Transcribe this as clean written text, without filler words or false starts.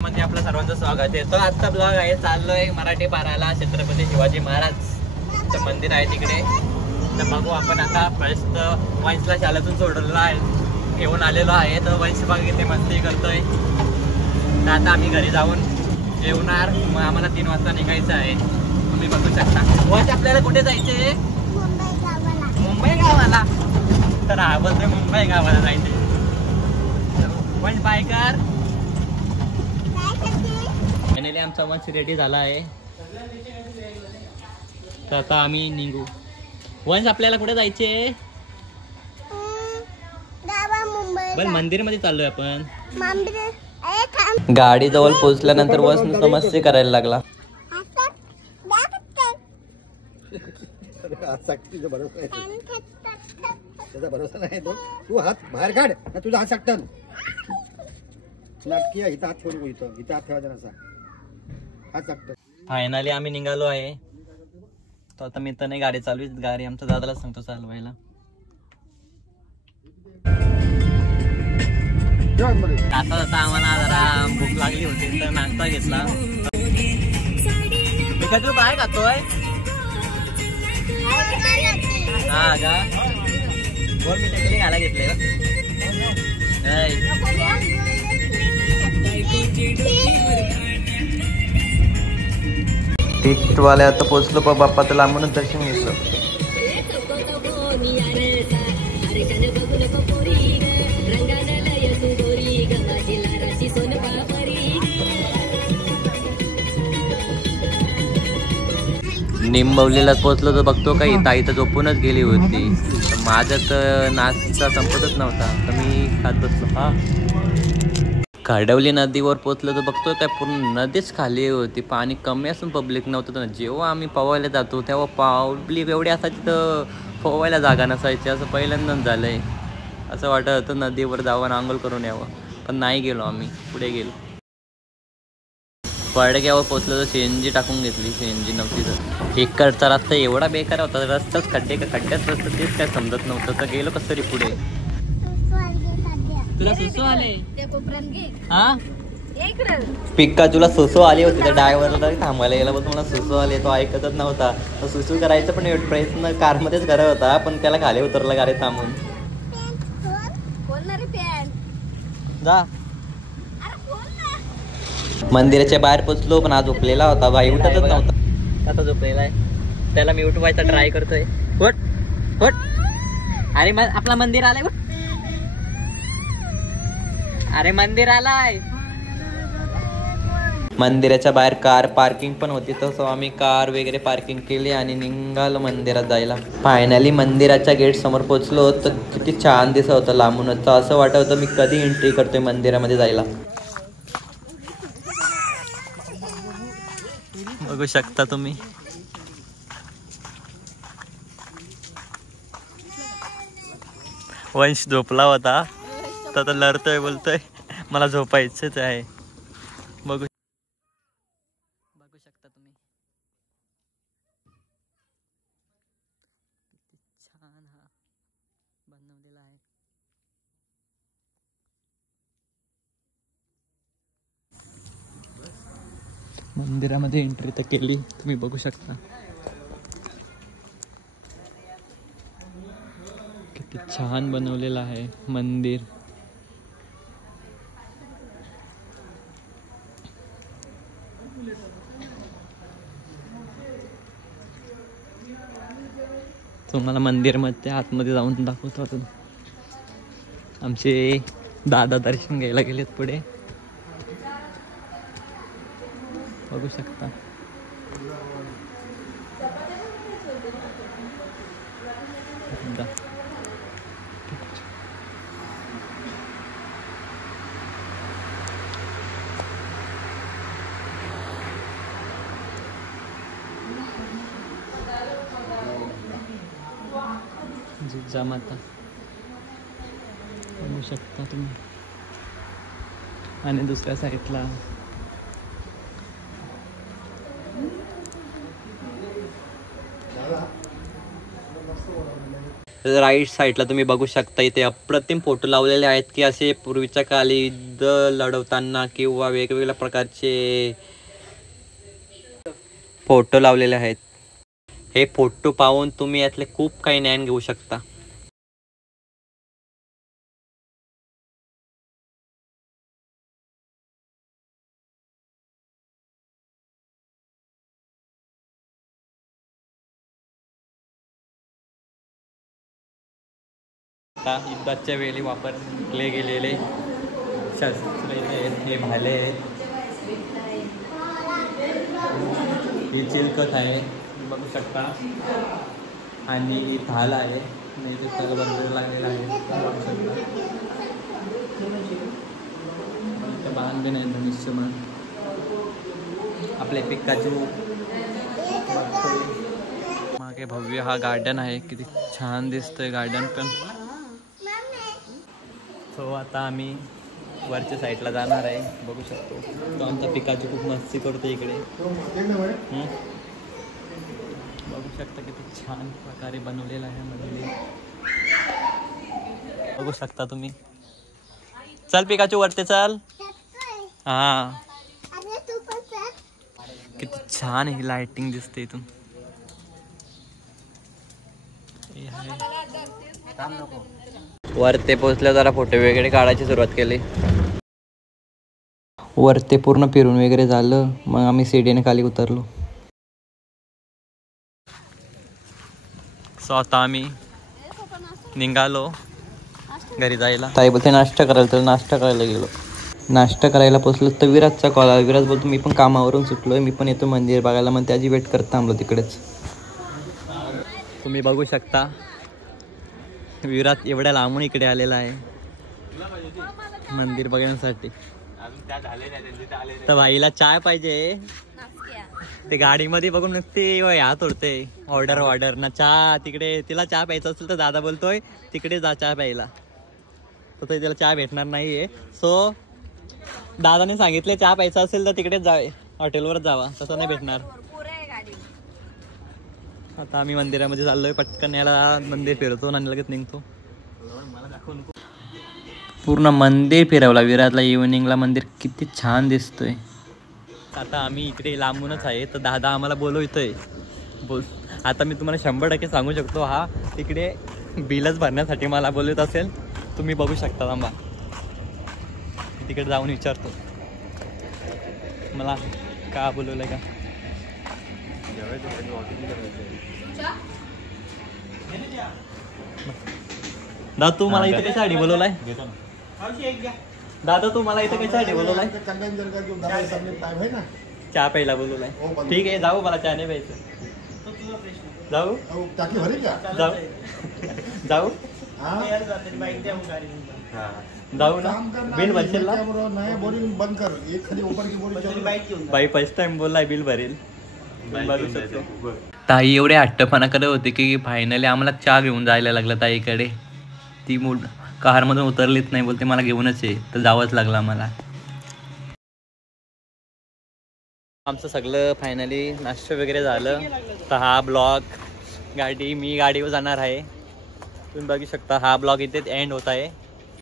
मध्ये आपलं सर्वांचं स्वागत आहे. तो आजचा ब्लॉग आहे, चाललोय मराठी पाराला. छत्रपती शिवाजी महाराजचं मंदिर आहे तिकडे. तर बघू आपण आता फर्स्ट वंशला शाळेतून सोडलेला आहे, घेऊन आलेलो आहे. तर वंश बघ इथे मस्ती करतोय. तर आता आम्ही घरी जाऊन जेवणार. मग आम्हाला 3 वाजता निघायचं आहे. तुम्ही बघू शकता. वंश आपल्याला कुठे जायचे? मुंबई गावाला. तर हा बोलतोय मुंबई गावाला जायचे. वंश बाय कर. फायनली आमचा वंश रेडी झाला आहे. तर आता आम्ही निघू. वंश आपल्याला कुठे जायचे? पण मंदिर मध्ये चाललोय आपण. गाडी जवळ पोहोचल्यानंतर वंश नुसतं मस्ती करायला लागला. भरोसा नाही. तू हात बाहेर काढ, तुझा हात saktan. नाटकी इथं हात ठेवू नको. इथं हात ठेवायचा नसा. हात saktan. फायनली आम्ही निघालो आहे. तो आता मी तर नाही गाडी चालवीत. गाडी आमच्या दादाला सांगतो चालवायला. आता आता आम्हाला जरा भूक लागली होती तर नाश्ता घेतला. तू काय खातोय? हा का? बोल, मी टेकली घाला घेतले. टिकटवाले आता पोचलो. बाप्पा तर लांबूनच दर्शन घेतलं. निंबवलीला पोचलो तर बघतो काही ताई तर झोपूनच गेली होती. माझ्या तर नाश्ता संपतच नव्हता तर मी खात बसलो. हा, खडवली नदीवर पोचलो तर बघतो काय पूर्ण नदीच खाली होती. पाणी कमी असून पब्लिक नव्हतं. तर जेव्हा आम्ही पोवायला जातो तेव्हा पब्लिक एवढी असायची तर पोवायला जागा नसायची. असं पहिल्यांदाच झालंय. असं वाटत होतं नदीवर जावं, आंघोळ करून यावं, पण नाही गेलो. आम्ही पुढे गेलो. पडग्यावर पोचलो तर CNG टाकून घेतली. CNG नव्हती तर. इकडचा रस्ता एवढा बेकार होता. रस्ताच खड्ड्यात रस्ता, तेच काय समजत नव्हतं. तर गेलो कसं तरी पुढे. तुला सुसू आले? हा, पिक्का तुला सुसू आली होती तर ड्रायव्हरला थांबायला गेला. बघ मला सुसू आले. तो ऐकतच नव्हता. तो सुसू करायचा पण प्रयत्न कारमध्येच करत होता, पण त्याला खाली उतरला गाडी थांबून. जा. मंदिराच्या बाहेर पोचलो पण आज झोपलेला होता. बाई उठतच नव्हता. आता झोपलेला आहे. त्याला मी उठवायचा ट्राय करतोय. उठ उठ. अरे आपला मंदिर आलाय. उठ. अरे मंदिर आलाय. मंदिराच्या बाहेर कार पार्किंग पण होती. तसं आम्ही कार वगैरे पार्किंग केली आणि निघालो मंदिरात जायला. फायनली मंदिराच्या गेट समोर पोहोचलो तर किती छान दिसत होतं लांबूनच. तर असं वाटत होतं मी कधी एंट्री करतोय मंदिरामध्ये जायला. बघू शकता तुम्ही. वंश झोपला होता तर लढतोय, बोलतोय मला झोपायचंच आहे. बघू शकता तुम्ही. छान हा बनवलेला आहे. मंदिरामध्ये एंट्री तर केली. तुम्ही बघू शकता किती छान बनवलेलं आहे मंदिर. तुम्हाला मंदिरमध्ये आतमध्ये जाऊन दाखवतो. अजून आमचे दादा दर्शन घ्यायला गेलेत पुढे. बघू शकता. जिजामाता बघू शकता तुम्ही. आणि दुसऱ्या साईडला राईट साईडला तुम्ही बघू शकता इथे अप्रतिम फोटो लावलेले आहेत की असे पूर्वीच्या काली युद्ध लढवताना किंवा वेगवेगळ्या प्रकारचे फोटो लावलेले आहेत. हे फोटो पाहून तुम्ही यातले खूप काही ज्ञान घेऊ शकता. युद्धाच्या वेळी वापरले गेलेले शस्त्र आहेत, हे भाले आहेत, ही चिलखत आहे बघू शकता आणि ही थाल आहे. इथे थाल बनवायला लागलेला आहे बघू शकता. इथे बांधले नाही धनुष्य मान आपले पिकाचू. मागे भव्य हा गार्डन आहे, किती छान दिसतोय गार्डन पण. सो आता आम्ही वरच्या साईडला जाणार आहे बघू शकतो. तो आमचा पिकाची खूप मस्ती करतो इकडे बघू शकता किती छान प्रकारे बनवलेला आहे मंदिर बघू शकता तुम्ही. चल पिकाचू वरते चल. हा किती छान ही लाइटिंग दिसते इथून. वरते पोहोचल्या जरा फोटो वगैरे काढायची सुरुवात केली. वरते पूर्ण फिरून वगैरे झालं मग आम्ही सीडीने खाली उतरलो. सो आता आम्ही निघालो घरी जायला. ताई बोलते नाश्ता करायला, तर नाश्ता करायला गेलो. नाश्ता करायला पोचलो तर विराजचा कॉल आला. विराज बोलतो मी पण कामावरून सुटलोय, मी पण येतो मंदिर बघायला. मग त्याची वेट करत थांबलो तिकडेच. तुम्ही बघू शकता विराज एवढ्या लांबून इकडे आलेला आहे मंदिर बघण्यासाठी. तर भाईला चाय पाहिजे. ते गाडीमध्ये बघून नुसते ह्या तोडते ऑर्डर ना चहा. तिकडे तिला चहा प्यायचा असेल तर दादा बोलतोय तिकडे जा चहा प्यायला, तर तिला चहा भेटणार नाहीये. सो दादाने सांगितले चहा प्यायचा असेल तर तिकडेच जावे, हॉटेलवरच जावा, तसं नाही भेटणार. आता आम्ही मंदिरामध्ये चाललोय. पटकन याला मंदिर फिरतो आणि लगेच निघतो. पूर्ण मंदिर फिरवला विराटला. इव्हिनिंगला मंदिर किती छान दिसतोय. आता आम्ही इकडे लांबूनच आहे तर दादा आम्हाला बोलवतोय. आता मी तुम्हाला 100% सांगू शकतो हा तिकडे बिलच भरण्यासाठी मला बोलवत असेल. तुम्ही बघू शकता. थांबा तिकडे जाऊन विचारतो मला का बोलवलंय का. दादा तू मला इथे कशासाठी बोलवलाय? दादा तू मला इथे कशासाठी बोलवलाय? चहा प्यायला बोलवलाय. ठीक आहे जाऊ, मला चहा नाही प्यायचं. जाऊ जाऊ जाऊ जाऊ ना. बिल भरशील ना बाई? फर्स्ट टाइम बोललाय बिल भरेल. ताई एवढे हट्टपणा करत होते की फायनली आम्हाला चहा घेऊन जायला लागला ताईकडे. ती कारमधून उतरलीच नाही, बोलते मला घेऊनच आहे. तर जावंच लागलं आम्हाला. आमचं सगळं फायनली नाश्ता वगैरे झालं. तर हा ब्लॉग मी गाडीवर जाणार आहे. तुम्ही बघू शकता हा ब्लॉग इथेच एंड होत आहे.